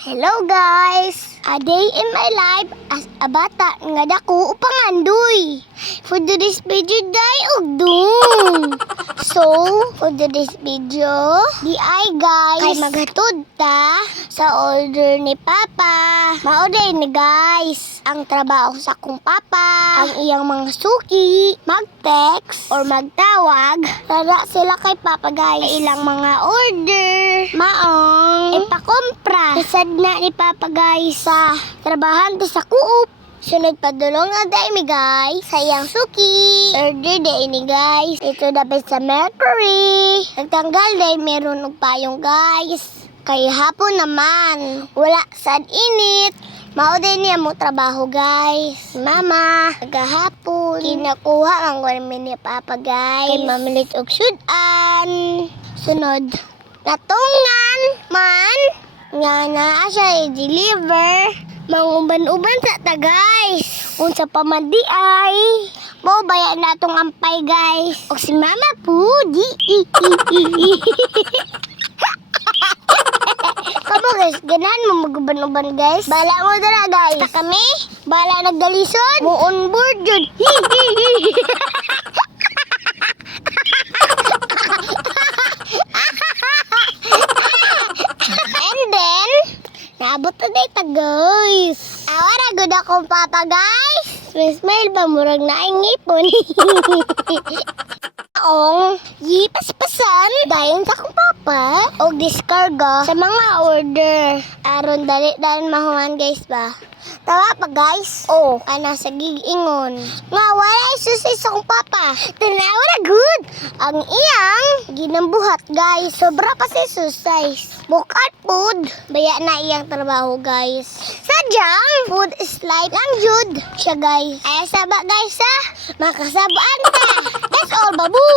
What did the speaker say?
Hello guys! A day in my life as a bata nga dako upangandoy. For today's video day og dong. So, for today's video, di ay guys kay maghatod ta sa order ni Papa. Maorder ni guys ang trabaho sa akong papa, ang iyang mga suki, mag-text or magtawag para sila kay Papa guys. Ilang mga order, maong ipakompra sa na ni Papa guys sa trabahan to sa Coop. Sunod pa dulong na day mi guys sa iyang suki. Order day ni guys. Ito dapat sa Mercury. Nagtanggal day meron og payong guys. Kay hapon naman wala sad init. Mao din niya mo trabaho guys. Mama, kagahapon kinakuha ang warmi ni Papa guys. Kay mamilit og sudan. Sunod natungan man nga naa siya i-deliver. Manguban-uban sa ta guys. Unsa pa man di ay mo baya natong ampay guys. Og si Mama Pudi. Kamu guys, ganahan mo maguban-uban guys. Bala mo dara guys. Ta kami, bala nagdalisod. Mo on board jud. And then, naabot na data guys. Awara good akong papa guys. Smile ba murag na ang ngipon. Taong yipaspasan dayon sa akong papa og diskarga sa mga order. Aron dali-dali mahuman guys ba. Tawa pa guys. Oh, ana sa gigingon. Nga wala isusay sa akong papa. Tanawa na good. Ang iyang ginambuhat guys. Sobra pa si susay. Bukat food. Baya na iyang trabaho guys. Sadyang food is life lang jud siya guys. Ay saba guys ha. Makasabaan ta. That's all babu.